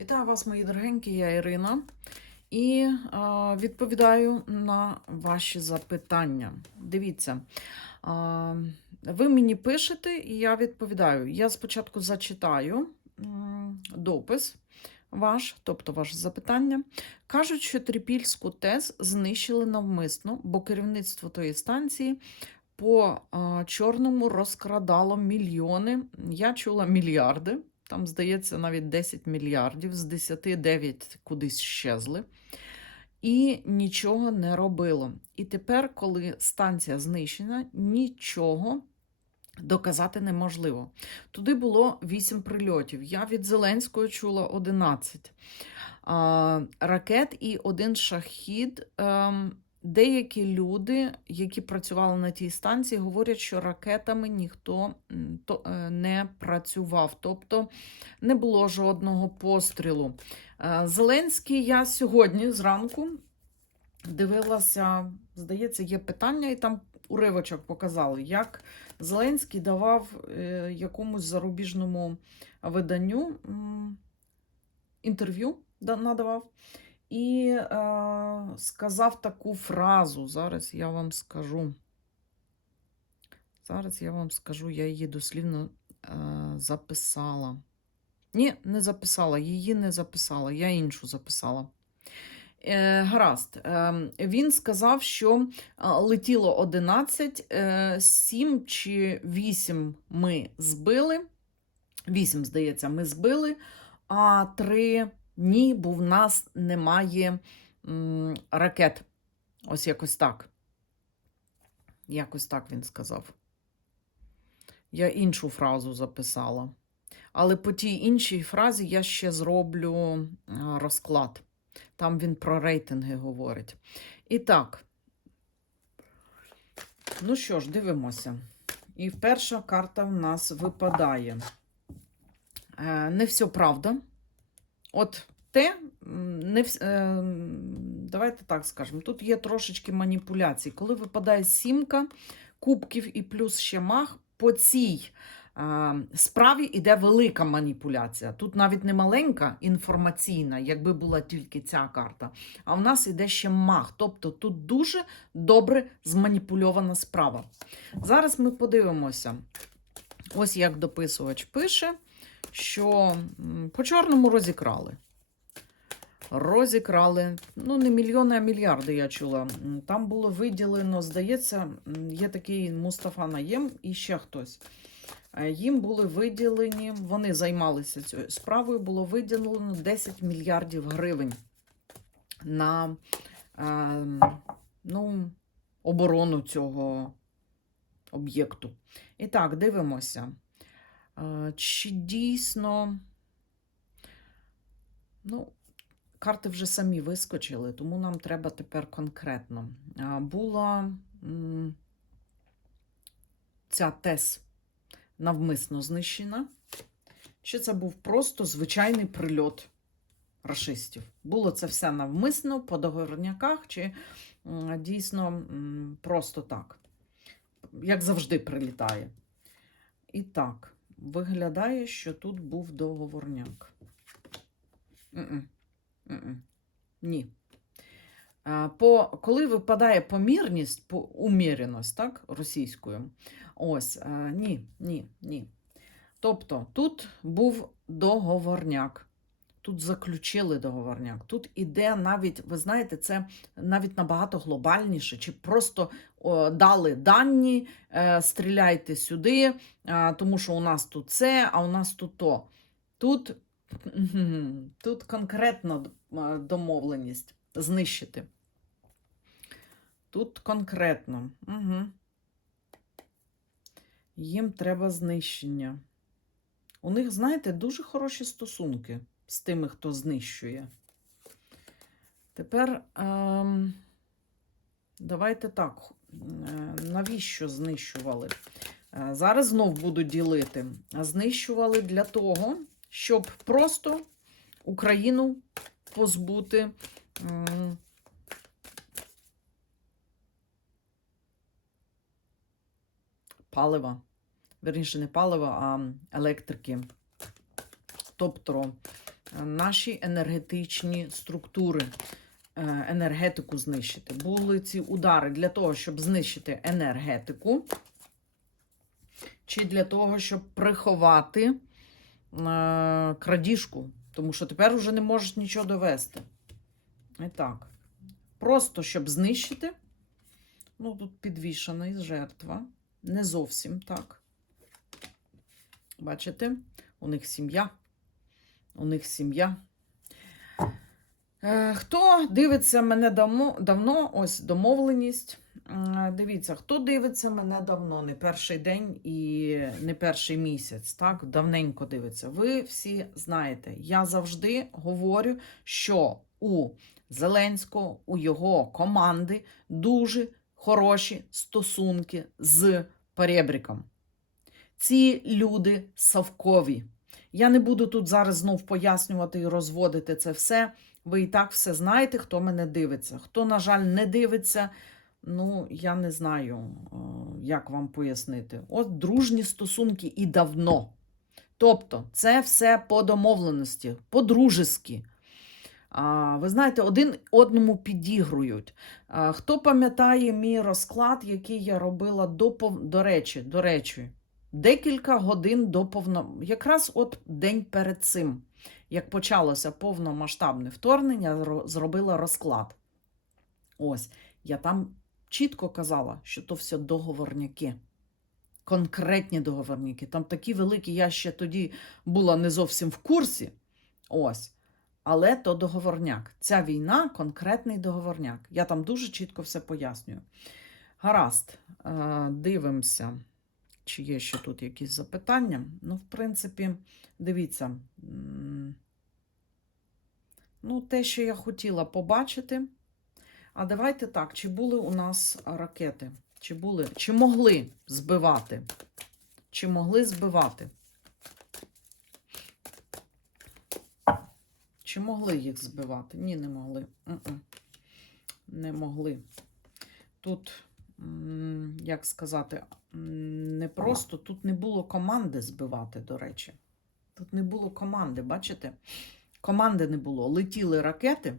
Вітаю вас, мої дорогенькі, я Ірина. І а, відповідаю на ваші запитання. Дивіться, а, ви мені пишете, і я відповідаю. Я спочатку зачитаю допис ваш, тобто ваше запитання. Кажуть, що Трипільську ТЕС знищили навмисно, бо керівництво тої станції по чорному розкрадало мільйони. Я чула мільярди. Там, здається, навіть 10 мільярдів, з 10 9 кудись щезли. І нічого не робило. І тепер, коли станція знищена, нічого доказати неможливо. Туди було 8 прильотів. Я від Зеленського чула 11 а, ракет і один шахід. Ем, Деякі люди, які працювали на тій станції, говорять, що ракетами ніхто е, не працював, тобто не було жодного пострілу. Е, Зеленський я сьогодні зранку дивилася, здається, є питання, і там уривочок показали, як Зеленський давав е, якомусь зарубіжному виданню інтерв'ю надавав. І е, сказав таку фразу. Зараз я вам скажу. Зараз я вам скажу, я її дослівно е, записала. Ні, не записала, її не записала, я іншу записала. Е, гаразд, е, він сказав, що е, летіло 11, е, 7 чи 8 ми збили. 8, здається, ми збили, а 3 ні, бо в нас немає м, ракет. Ось якось так. Якось так він сказав. Я іншу фразу записала. Але по тій іншій фразі я ще зроблю розклад. Там він про рейтинги говорить. І так. Ну що ж, дивимося. І перша карта в нас випадає. Е, Не все правда. От те, не е, давайте так скажемо, тут є трошечки маніпуляцій. Коли випадає сімка кубків і плюс ще мах, по цій е, справі йде велика маніпуляція. Тут навіть не маленька інформаційна, якби була тільки ця карта, а в нас йде ще мах. Тобто тут дуже добре зманіпульована справа. Зараз ми подивимося. Ось як дописувач пише що по чорному розікрали. Розікрали, ну, не мільйони, а мільярди, я чула. Там було виділено, здається, є такий Мустафа Наєм і ще хтось. Е, Їм були виділені, вони займалися цією справою, було виділено 10 мільярдів гривень на е, ну, оборону цього об'єкту. І так, дивимося. Е, Чи дійсно. Ну, карти вже самі вискочили, тому нам треба тепер конкретно. Була ця ТЕС навмисно знищена. Чи це був просто звичайний прильот рашистів? Було це все навмисно по договорняках, чи дійсно просто так, як завжди прилітає. І так. Виглядає, що тут був договорняк. М-м. Ні. По, коли випадає помірність, по, уміреність, так, російською, ось, ні, ні, ні. Тобто тут був договорняк. Тут заключили договорняк. Тут іде навіть, ви знаєте, це навіть набагато глобальніше, чи просто о, дали дані, е, стріляйте сюди, е, тому що у нас тут це, а у нас тут то. Тут, тут конкретно е, домовленість знищити. Тут конкретно. Угу. Їм треба знищення. У них, знаєте, дуже хороші стосунки з тими, хто знищує. Тепер ем, давайте так. е, Навіщо знищували? Е, Зараз знов буду ділити. Знищували для того, щоб просто Україну позбути палива. Верніше, не палива, а електрики. Тобто наші енергетичні структури, е, енергетику знищити. Були ці удари для того, щоб знищити енергетику, чи для того, щоб приховати е, крадіжку, тому що тепер вже не можуть нічого довести. І так. Просто щоб знищити. Ну, тут підвішена із жертва. Не зовсім так. Бачите? У них сім'я. У них сім'я. Е, Хто дивиться мене давно, ось домовленість. Дивіться, хто дивиться мене давно, не перший день і не перший місяць, так, давненько дивиться. Ви всі знаєте, я завжди говорю, що у Зеленського, у його команди дуже хороші стосунки з перебріком. Ці люди совкові. Я не буду тут зараз знов пояснювати і розводити це все. Ви і так все знаєте, хто мене дивиться. Хто, на жаль, не дивиться, ну, я не знаю, е, як вам пояснити. От дружні стосунки і давно. Тобто, це все по домовленості, по-дружески. Ви знаєте, один одному підігрують. Хто пам'ятає мій розклад, який я робила до, до речі, до речі, декілька годин до повно... Якраз от день перед цим, як почалося повномасштабне вторгнення, зробила розклад. Ось, я там чітко казала, що то все договорняки. Конкретні договорняки. Там такі великі, я ще тоді була не зовсім в курсі. Ось. Але то договорняк. Ця війна конкретний договорняк. Я там дуже чітко все пояснюю. Гаразд, е, дивимося, чи є ще тут якісь запитання. Ну, в принципі, дивіться. Ну, те, що я хотіла побачити. А давайте так, чи були у нас ракети? Чи були, чи могли збивати? Чи могли збивати? Чи могли їх збивати? Ні, не могли. Не могли. Тут, як сказати, не просто тут не було команди збивати, до речі. Тут не було команди, бачите? Команди не було. Летіли ракети.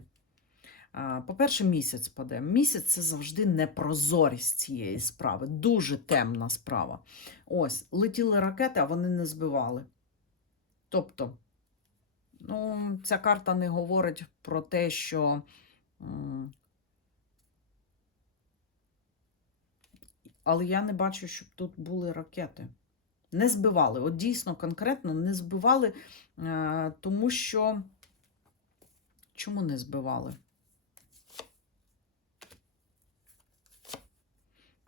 По-перше, місяць паде. Місяць це завжди непрозорість цієї справи. Дуже темна справа. Ось, летіли ракети, а вони не збивали. Тобто, ну, ця карта не говорить про те, що. Але я не бачу, щоб тут були ракети. Не збивали. От дійсно конкретно не збивали, е, тому що. Чому не збивали?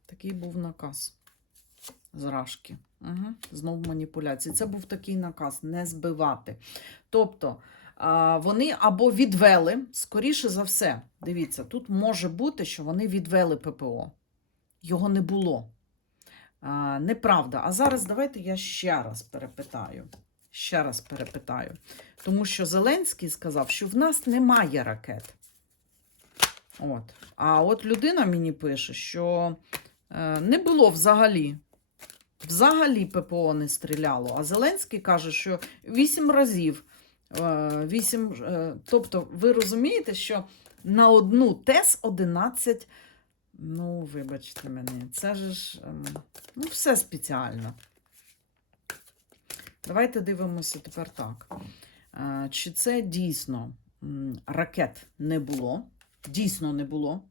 Такий був наказ з Рашки. Угу. Знов маніпуляції. Це був такий наказ не збивати. Тобто вони або відвели, скоріше за все, дивіться, тут може бути, що вони відвели ППО. Його не було. А, неправда. А зараз давайте я ще раз перепитаю. Ще раз перепитаю. Тому що Зеленський сказав, що в нас немає ракет. От. А от людина мені пише, що е, не було взагалі. Взагалі ППО не стріляло. А Зеленський каже, що вісім разів. е, Вісім, е, тобто, ви розумієте, що на одну ТЕС 11, ну, вибачте мене, це ж ем, ну, все спеціально. Давайте дивимося тепер так. Е, Чи це дійсно ракет не було? Дійсно не було.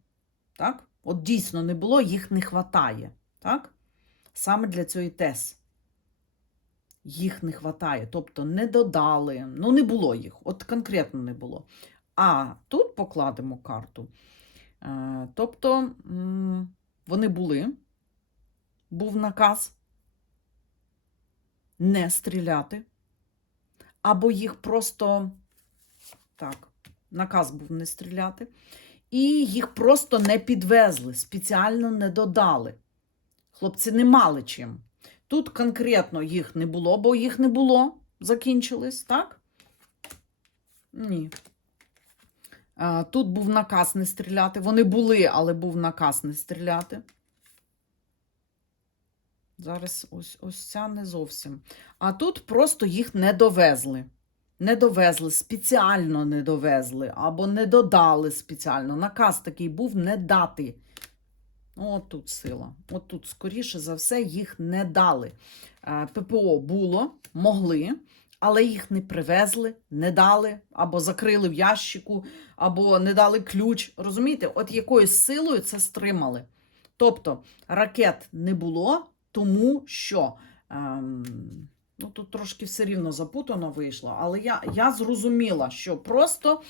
Так? От дійсно не було, їх не хватає. Так? Саме для цієї ТЕС. Їх не хватає. Тобто не додали, ну не було їх, от конкретно не було. А тут покладемо карту. Е, Тобто вони були, був наказ не стріляти, або їх просто так, наказ був не стріляти, і їх просто не підвезли, спеціально не додали. Хлопці не мали чим. Тут конкретно їх не було, бо їх не було, закінчились, так? Ні. А, Тут був наказ не стріляти. Вони були, але був наказ не стріляти. Зараз ось ось ця не зовсім. А тут просто їх не довезли. не довезли, спеціально не довезли, або не додали спеціально. Наказ такий був не дати. От тут сила. От тут, скоріше за все, їх не дали. Е, ППО було, могли, але їх не привезли, не дали, або закрили в ящику, або не дали ключ. Розумієте, от якоюсь силою це стримали. Тобто ракет не було, тому що. Ем, ну, тут трошки все рівно запутано вийшло, але я, я зрозуміла, що просто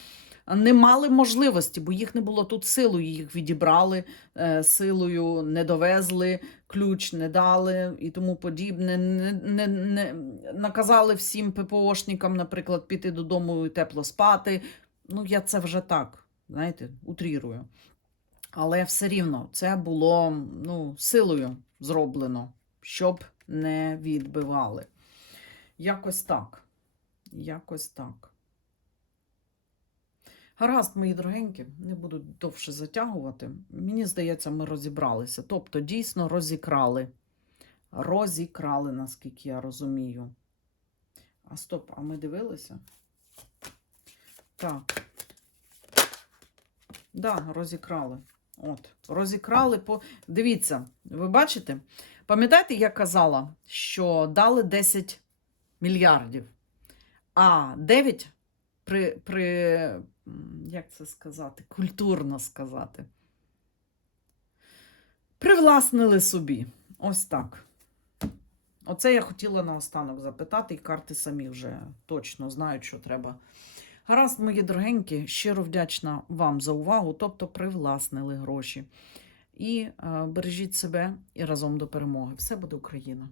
не мали можливості, бо їх не було тут силою, їх відібрали е, силою, не довезли, ключ не дали і тому подібне. Не, не, не, наказали всім ППОшникам, наприклад, піти додому і тепло спати. Ну, я це вже так, знаєте, утрірую. Але все рівно це було ну, силою зроблено, щоб не відбивали. Якось так. Якось так. Гаразд, мої дорогенькі, не буду довше затягувати. Мені здається, ми розібралися. Тобто, дійсно розікрали. Розікрали, наскільки я розумію. А стоп, а ми дивилися? Так. Да, розікрали. От, розікрали по. Дивіться, ви бачите? Пам'ятаєте, я казала, що дали 10 мільярдів, а 9 при, при як це сказати, культурно сказати, привласнили собі. Ось так. Оце я хотіла наостанок запитати, і карти самі вже точно знають, що треба. Гаразд, мої дорогенькі, щиро вдячна вам за увагу, тобто привласнили гроші. І е, бережіть себе і разом до перемоги. Все буде Україна!